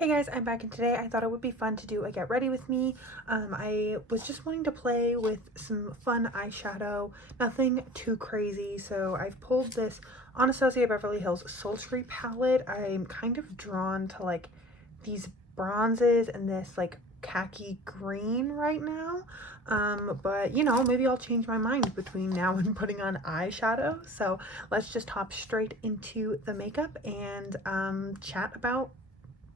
Hey guys, I'm back, and today I thought it would be fun to do a get ready with me. I was just wanting to play with some fun eyeshadow, nothing too crazy, so I've pulled this Anastasia Beverly Hills Sultry palette. I'm kind of drawn to like these bronzes and this like khaki green right now, but you know, maybe I'll change my mind between now and putting on eyeshadow. So let's just hop straight into the makeup and chat about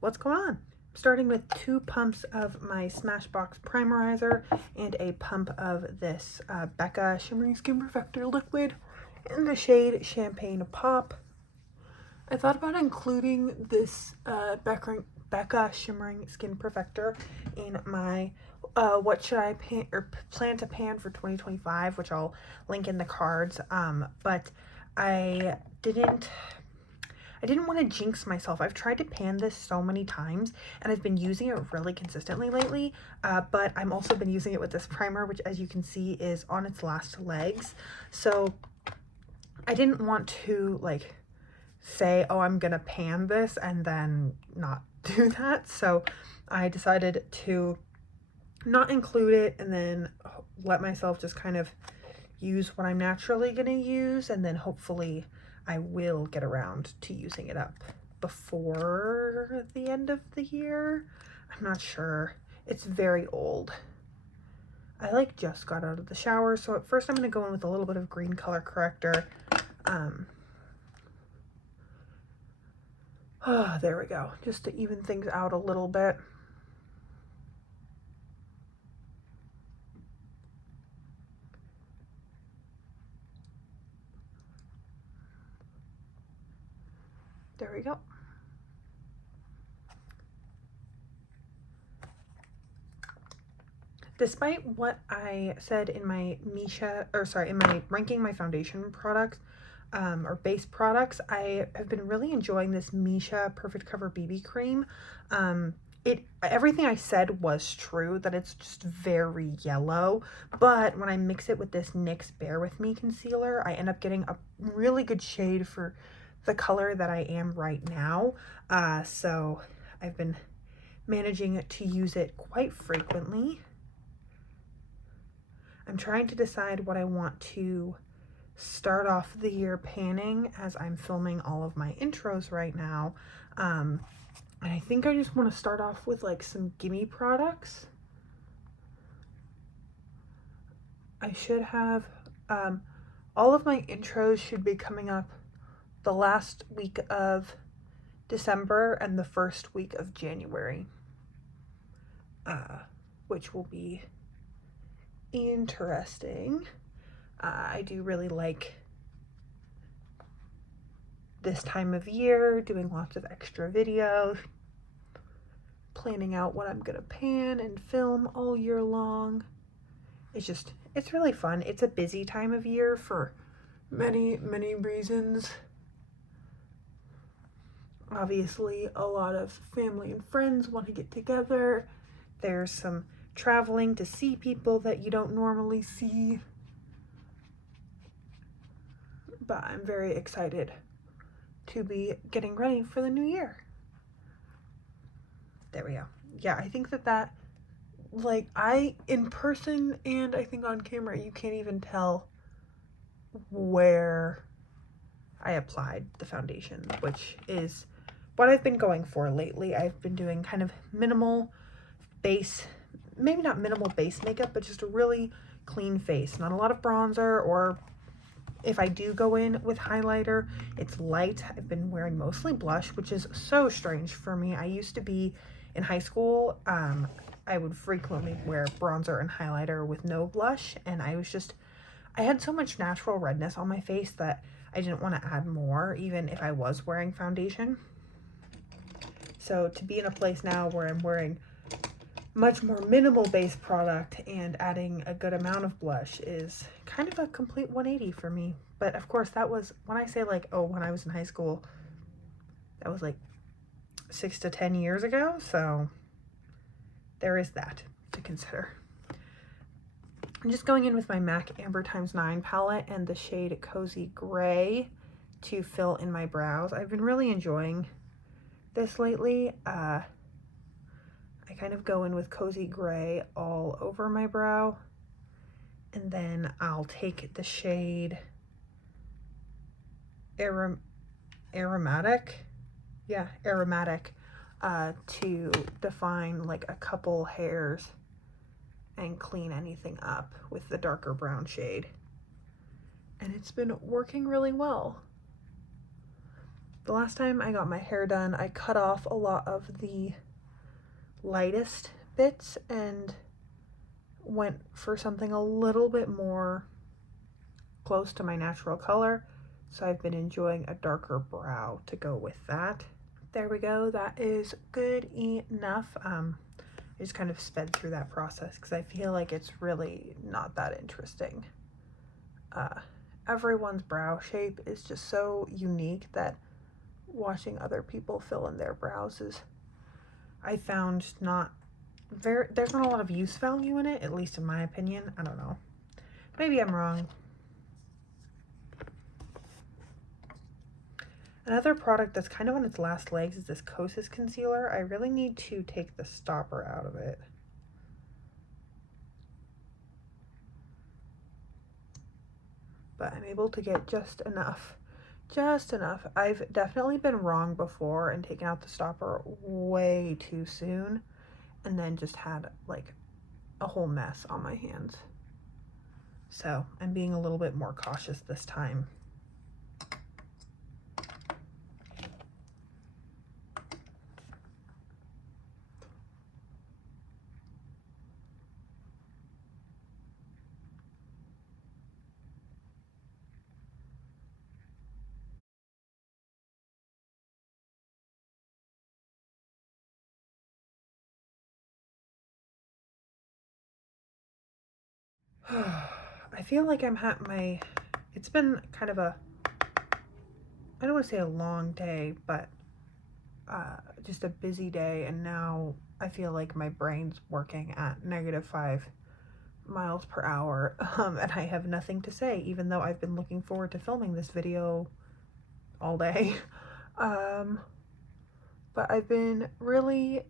what's going on. Starting with 2 pumps of my Smashbox Primerizer and a pump of this Becca Shimmering Skin Perfector liquid in the shade Champagne Pop. I thought about including this Becca Shimmering Skin Perfector in my what should I plan to pan for 2025, which I'll link in the cards. But I didn't want to jinx myself. I've tried to pan this so many times and I've been using it really consistently lately, but I'm also been using it with this primer, which as you can see is on its last legs. So I didn't want to like say, oh, I'm gonna pan this and then not do that. So I decided to not include it and then let myself just kind of use what I'm naturally gonna use, and then hopefully I will get around to using it up before the end of the year. I'm not sure. It's very old. I like just got out of the shower, so at first I'm going to go in with a little bit of green color corrector. There we go. Just to even things out a little bit. There we go. Despite what I said in my in my ranking my foundation products, or base products, I have been really enjoying this Misha Perfect Cover BB cream. Everything I said was true, that it's just very yellow, but when I mix it with this NYX Bear With Me concealer, I end up getting a really good shade for the color that I am right now. So I've been managing to use it quite frequently. I'm trying to decide what I want to start off the year panning as I'm filming all of my intros right now. And I think I just want to start off with like some gimme products. I should have, all of my intros should be coming up the last week of December and the first week of January, which will be interesting. I do really like this time of year, doing lots of extra videos, planning out what I'm gonna pan and film all year long. It's really fun. It's a busy time of year for many reasons. Obviously, a lot of family and friends want to get together. There's some traveling to see people that you don't normally see. But I'm very excited to be getting ready for the new year. There we go. Yeah, I think that like, in person and I think on camera, you can't even tell where I applied the foundation, which is what I've been going for lately. I've been doing kind of minimal base, maybe not minimal base makeup, but just a really clean face. Not a lot of bronzer, or if I do go in with highlighter, it's light. I've been wearing mostly blush, which is so strange for me. I used to be in high school, I would frequently wear bronzer and highlighter with no blush, and I had so much natural redness on my face that I didn't want to add more, even if I was wearing foundation. So to be in a place now where I'm wearing much more minimal base product and adding a good amount of blush is kind of a complete 180 for me. But of course, that was, when I say like, oh, when I was in high school, that was like 6 to 10 years ago. So there is that to consider. I'm just going in with my MAC Amber x9 palette and the shade Cozy Gray to fill in my brows. I've been really enjoying this lately. kind of go in with Cozy Gray all over my brow, and then I'll take the shade Aromatic, to define like a couple hairs and clean anything up with the darker brown shade. And it's been working really well. The last time I got my hair done, I cut off a lot of the lightest bits and went for something a little bit more close to my natural color. So I've been enjoying a darker brow to go with that. There we go. That is good enough. I just kind of sped through that process because I feel like it's really not that interesting. Everyone's brow shape is just so unique that watching other people fill in their brows is, I found, there's not a lot of use value in it, at least in my opinion. I don't know. Maybe I'm wrong. Another product that's kind of on its last legs is this Kosas concealer. I really need to take the stopper out of it. But I'm able to get just enough. I've definitely been wrong before and taken out the stopper way too soon and then just had like a whole mess on my hands. So I'm being a little bit more cautious this time. I feel like it's been kind of I don't want to say a long day, but just a busy day, and now I feel like my brain's working at -5 miles per hour, and I have nothing to say, even though I've been looking forward to filming this video all day. But I've been really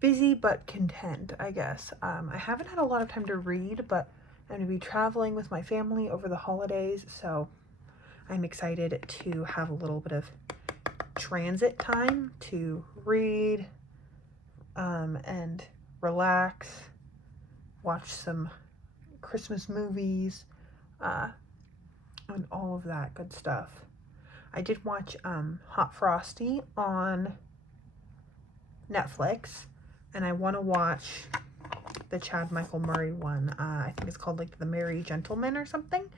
busy but content, I guess. I haven't had a lot of time to read, but I'm going to be traveling with my family over the holidays, so I'm excited to have a little bit of transit time to read and relax, watch some Christmas movies, and all of that good stuff. I did watch Hot Frosty on Netflix, and I want to watch the Chad Michael Murray one. I think it's called like The Merry Gentleman or something.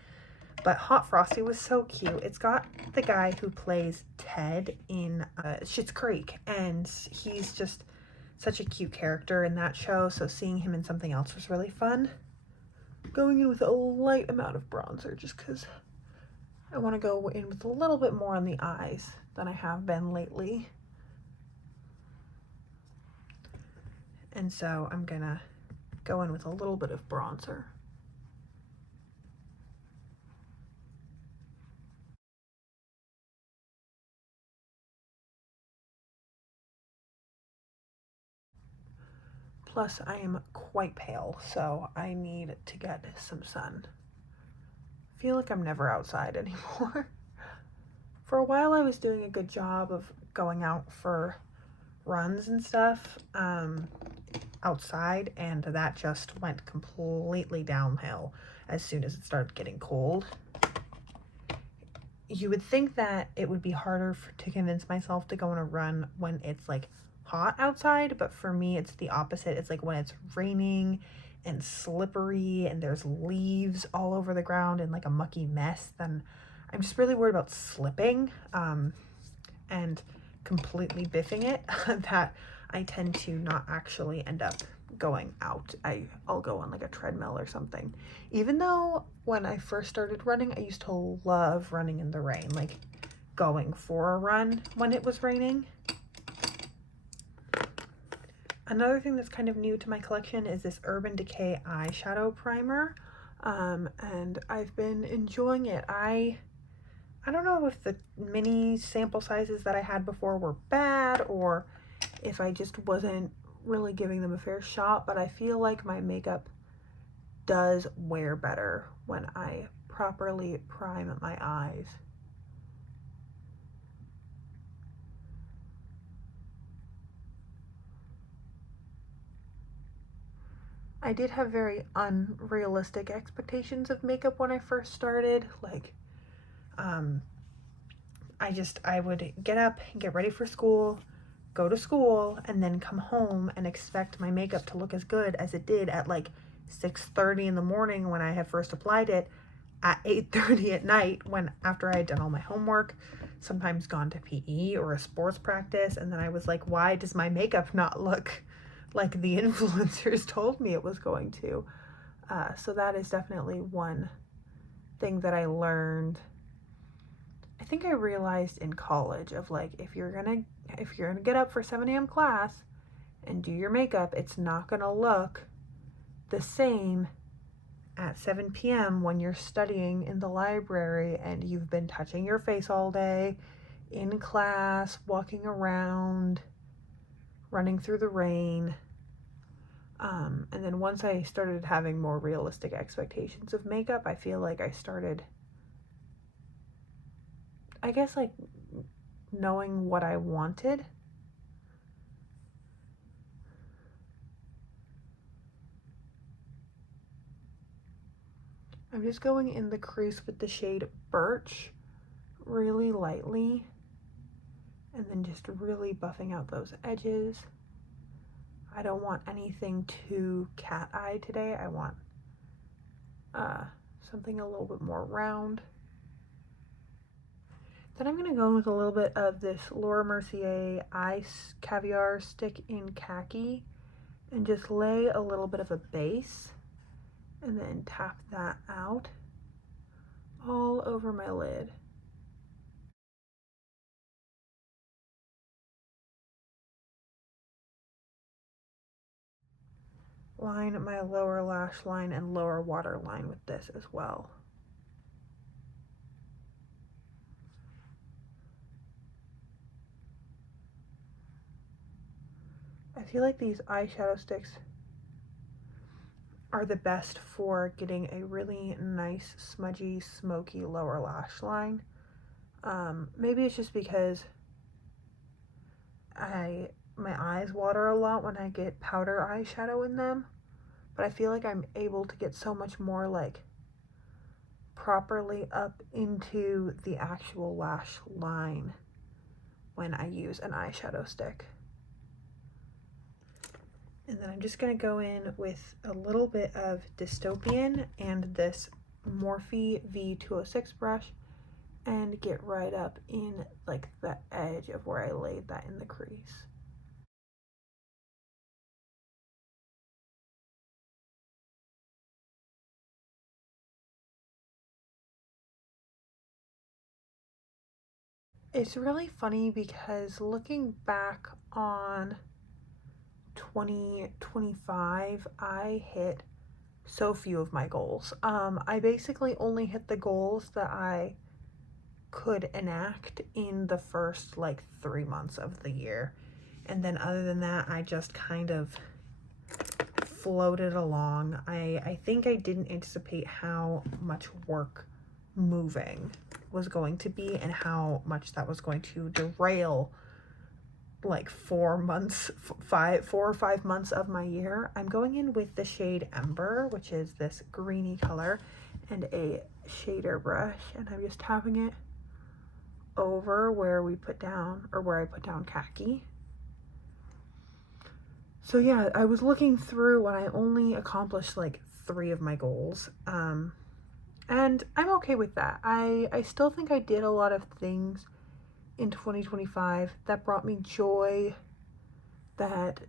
But Hot Frosty was so cute. It's got the guy who plays Ted in Schitt's Creek, and he's just such a cute character in that show, so seeing him in something else was really fun. Going in with a light amount of bronzer just because I want to go in with a little bit more on the eyes than I have been lately. And so I'm gonna go in with a little bit of bronzer. Plus, I am quite pale, so I need to get some sun. I feel like I'm never outside anymore. For a while, I was doing a good job of going out for runs and stuff outside, and that just went completely downhill as soon as it started getting cold. You would think that it would be harder to convince myself to go on a run when it's like hot outside, but for me it's the opposite. It's like when it's raining and slippery and there's leaves all over the ground and like a mucky mess, then I'm just really worried about slipping and completely biffing it that I tend to not actually end up going out. I'll go on like a treadmill or something. Even though when I first started running, I used to love running in the rain, like going for a run when it was raining. Another thing that's kind of new to my collection is this Urban Decay eyeshadow primer, and I've been enjoying it. I I don't know if the mini sample sizes that I had before were bad or if I just wasn't really giving them a fair shot, but I feel like my makeup does wear better when I properly prime my eyes. I did have very unrealistic expectations of makeup when I first started. Like, I would get up, get ready for school, go to school, and then come home and expect my makeup to look as good as it did at like 6:30 in the morning when I had first applied it, at 8:30 at night when after I had done all my homework, sometimes gone to PE or a sports practice, and then I was like, why does my makeup not look like the influencers told me it was going to? So that is definitely one thing that I learned. I think I realized in college of like, if you're gonna get up for 7 a.m. class and do your makeup, it's not gonna look the same at 7 p.m. when you're studying in the library and you've been touching your face all day in class, walking around, running through the rain. And then once I started having more realistic expectations of makeup, I feel like I started, I guess, like knowing what I wanted. I'm just going in the crease with the shade Birch really lightly and then just really buffing out those edges. I don't want anything too cat-eye today. I want something a little bit more round. Then I'm going to go in with a little bit of this Laura Mercier Ice Caviar Stick in Khaki and just lay a little bit of a base and then tap that out all over my lid. Line my lower lash line and lower waterline with this as well. I feel like these eyeshadow sticks are the best for getting a really nice, smudgy, smoky lower lash line. Maybe it's just because my eyes water a lot when I get powder eyeshadow in them, but I feel like I'm able to get so much more like properly up into the actual lash line when I use an eyeshadow stick. And then I'm just going to go in with a little bit of Dystopian and this Morphe V206 brush and get right up in like the edge of where I laid that in the crease. It's really funny because looking back on 2025, I hit so few of my goals. I basically only hit the goals that I could enact in the first like 3 months of the year. And then other than that, I just kind of floated along. I think I didn't anticipate how much work moving was going to be and how much that was going to derail like 4 months, 4 or 5 months of my year. I'm going in with the shade Ember, which is this greeny color, and a shader brush, and I'm just tapping it over where we put down, or where I put down Khaki. So yeah, I was looking through when I only accomplished like 3 of my goals. And I'm okay with that. I still think I did a lot of things in 2025 that brought me joy, that,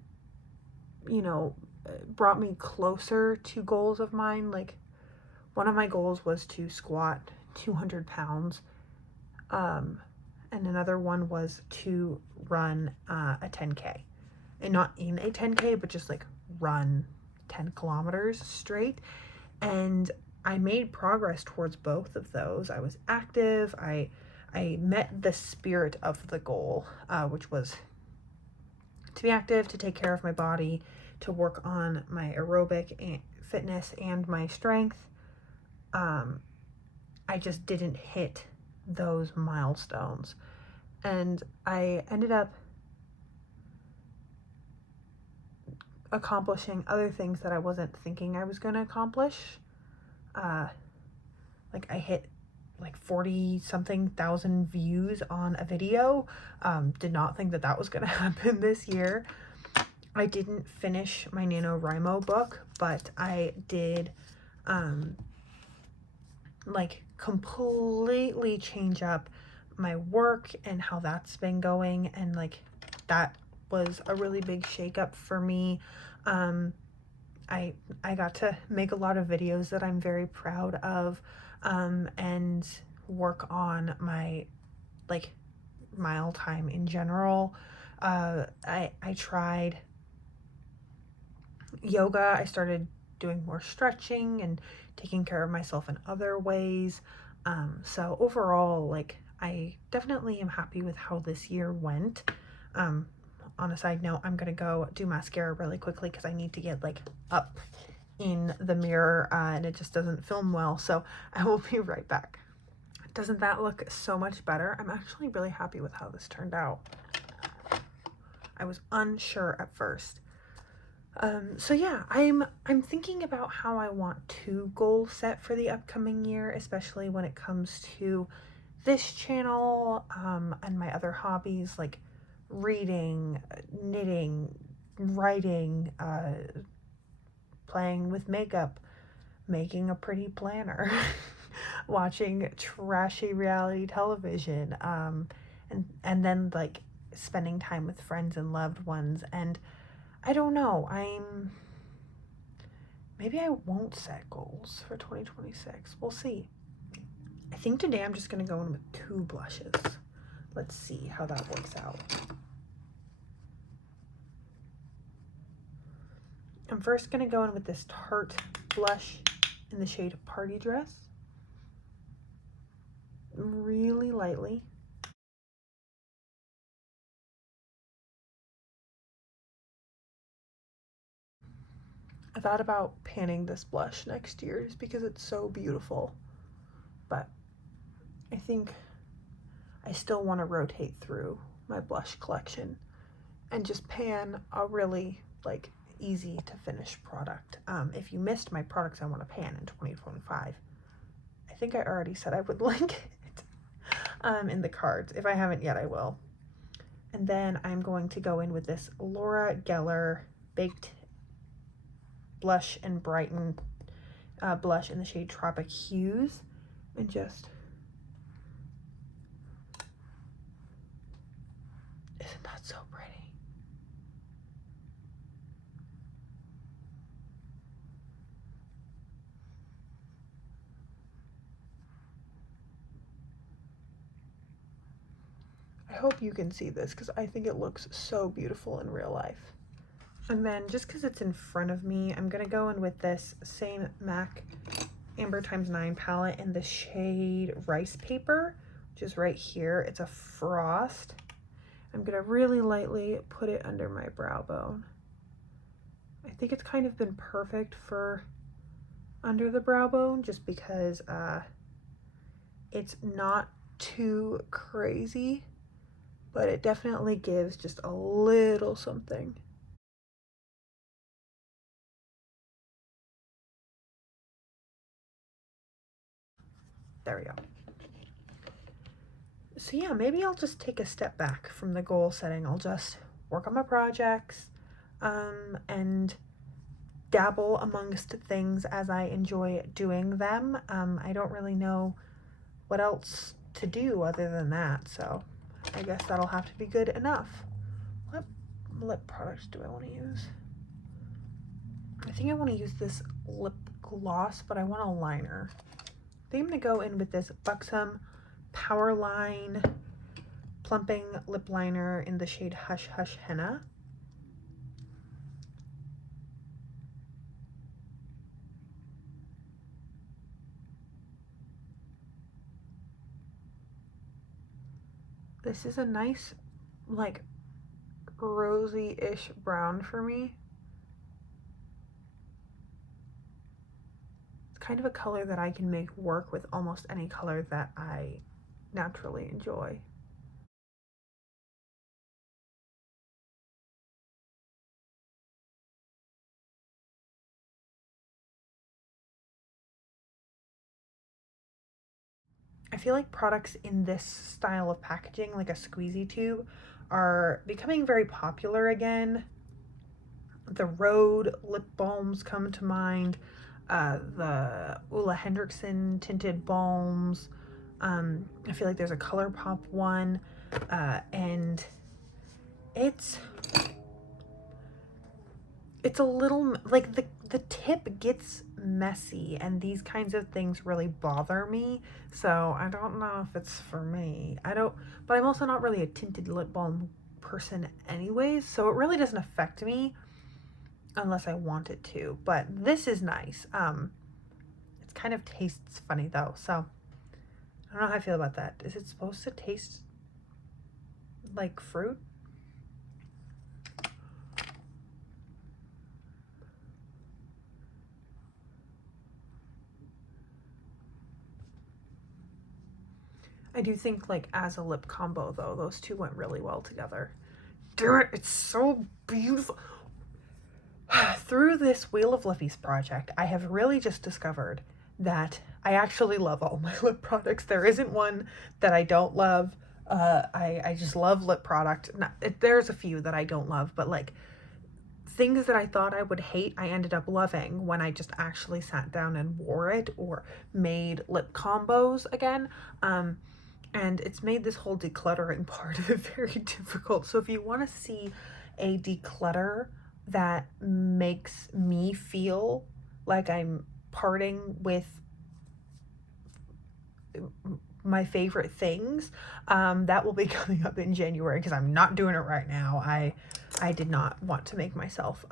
you know, brought me closer to goals of mine. Like, one of my goals was to squat 200 pounds. And another one was to run a 10K. And not in a 10K, but just like run 10 kilometers straight. And I made progress towards both of those. I was active. I I met the spirit of the goal, which was to be active, to take care of my body, to work on my aerobic and fitness and my strength. I just didn't hit those milestones. And I ended up accomplishing other things that I wasn't thinking I was going to accomplish. Like I hit like 40 something thousand views on a video. Did not think that that was going to happen this year. I didn't finish my NaNoWriMo book, but I did like completely change up my work and how that's been going, and like that was a really big shakeup for me. I got to make a lot of videos that I'm very proud of, and work on my like mile time in general. I tried yoga. I started doing more stretching and taking care of myself in other ways. So overall, like I definitely am happy with how this year went. On a side note, I'm gonna go do mascara really quickly because I need to get like up in the mirror, and it just doesn't film well, so I will be right back. Doesn't that look so much better? I'm actually really happy with how this turned out. I was unsure at first. So yeah, I'm thinking about how I want to goal set for the upcoming year, especially when it comes to this channel, and my other hobbies like reading, knitting, writing, playing with makeup, making a pretty planner, watching trashy reality television, and then like spending time with friends and loved ones. And I don't know, maybe I won't set goals for 2026. We'll see. I think today I'm just gonna go in with 2 blushes. Let's see how that works out. I'm first gonna go in with this Tarte blush in the shade Party Dress. Really lightly. I thought about panning this blush next year just because it's so beautiful, but I think I still want to rotate through my blush collection and just pan a really like easy to finish product. If you missed my products I want to pan in 2025, I think I already said I would link it in the cards. If I haven't yet, I will. And then I'm going to go in with this Laura Geller Baked Blush and Brighten blush in the shade Tropic Hues, and just, isn't that so pretty? I hope you can see this because I think it looks so beautiful in real life. And then just because it's in front of me, I'm gonna go in with this same MAC Amber x9 palette in the shade Rice Paper, which is right here. It's a frost. I'm gonna really lightly put it under my brow bone. I think it's kind of been perfect for under the brow bone just because it's not too crazy, but it definitely gives just a little something. There we go. So yeah, maybe I'll just take a step back from the goal setting. I'll just work on my projects, and dabble amongst things as I enjoy doing them. I don't really know what else to do other than that, so I guess that'll have to be good enough. What lip products do I want to use? I think I want to use this lip gloss, but I want a liner. I think I'm going to go in with this Buxom Powerline Plumping Lip Liner in the shade Hush Hush Henna. This is a nice, like, rosy-ish brown for me. It's kind of a color that I can make work with almost any color that I naturally enjoy. I feel like products in this style of packaging, like a squeezy tube, are becoming very popular again. The Rhode lip balms come to mind, the Ulla Hendrickson tinted balms. I feel like there's a ColourPop one, and it's a little, like, the tip gets messy, and these kinds of things really bother me. So I don't know if it's for me. But I'm also not really a tinted lip balm person anyways, so it really doesn't affect me unless I want it to. But this is nice. It's kind of tastes funny though, so I don't know how I feel about that. Is it supposed to taste like fruit? I do think, like, as a lip combo though, those two went really well together. Damn it, it's so beautiful. Through this Wheel of Lippies project, I have really just discovered that I actually love all my lip products. There isn't one that I don't love. I just love lip product. There's a few that I don't love, but like things that I thought I would hate, I ended up loving when I just actually sat down and wore it or made lip combos again. And it's made this whole decluttering part of it very difficult. So if you want to see a declutter that makes me feel like I'm parting with my favorite things, that will be coming up in January, because I'm not doing it right now. I did not want to make myself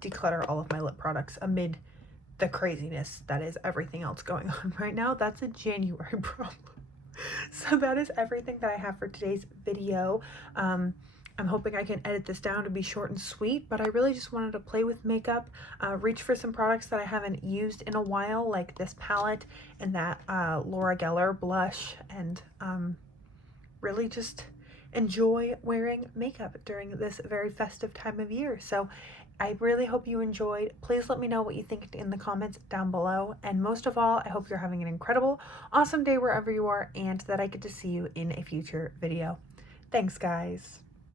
declutter all of my lip products amid the craziness that is everything else going on right now. That's a January problem. So that is everything that I have for today's video. I'm hoping I can edit this down to be short and sweet, but I really just wanted to play with makeup, reach for some products that I haven't used in a while, like this palette and that Laura Geller blush, and really just enjoy wearing makeup during this very festive time of year. So I really hope you enjoyed. Please let me know what you think in the comments down below. And most of all, I hope you're having an incredible, awesome day wherever you are, and that I get to see you in a future video. Thanks, guys.